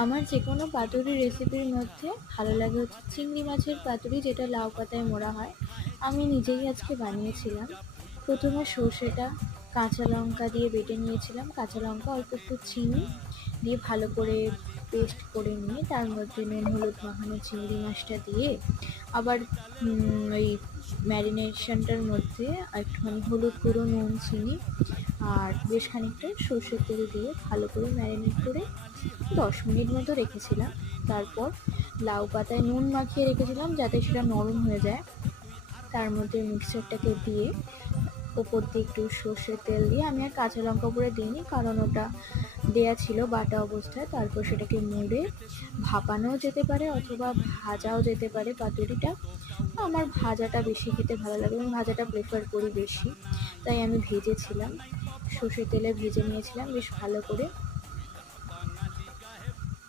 আমার যে কোনো পাতুরি রেসিপির মধ্যে ভালো লাগে হচ্ছে চিংড়ি মাছের পাতুরি, যেটা লাউ পাতায় মোড়া হয়। আমি নিজেই আজকে বানিয়েছিলাম। প্রথমে সর্ষেটা কাঁচা লঙ্কা দিয়ে বেটে নিয়েছিলাম, কাঁচা লঙ্কা অল্প একটু চিনি দিয়ে ভালো করে পেস্ট করে নিয়ে তার মধ্যে নুন হলুদ মাখানো চিংড়ি মাছটা দিয়ে আবার ওই ম্যারিনেশনটার মধ্যে একটুখানি হলুদ গুঁড়ো, নুন, চিনি আর বেশ খানিকটা সর্ষের তেল দিয়ে ভালো করে ম্যারিনেট করে 10 মিনিট মতো রেখেছিলাম। তারপর লাউ পাতায় নুন মাখিয়ে রেখেছিলাম যাতে সেটা নরম হয়ে যায়। তার মধ্যে মিক্সচারটাকে দিয়ে ওপর দিয়ে একটু সর্ষের তেল দিয়ে, আমি আর কাঁচা লঙ্কা উপরে দিইনি কারণ ওটা দেয়া ছিল বাটা অবস্থায়। তারপর সেটাকে মুড়ে ভাপানোও যেতে পারে অথবা ভাজাও যেতে পারে পাতুরিটা। আমার ভাজাটা বেশি খেতে ভালো লাগে, আমি ভাজাটা প্রেফার করি বেশি, তাই আমি ভেজেছিলাম, সর্ষের তেলে ভেজে নিয়েছিলাম বেশ ভালো করে।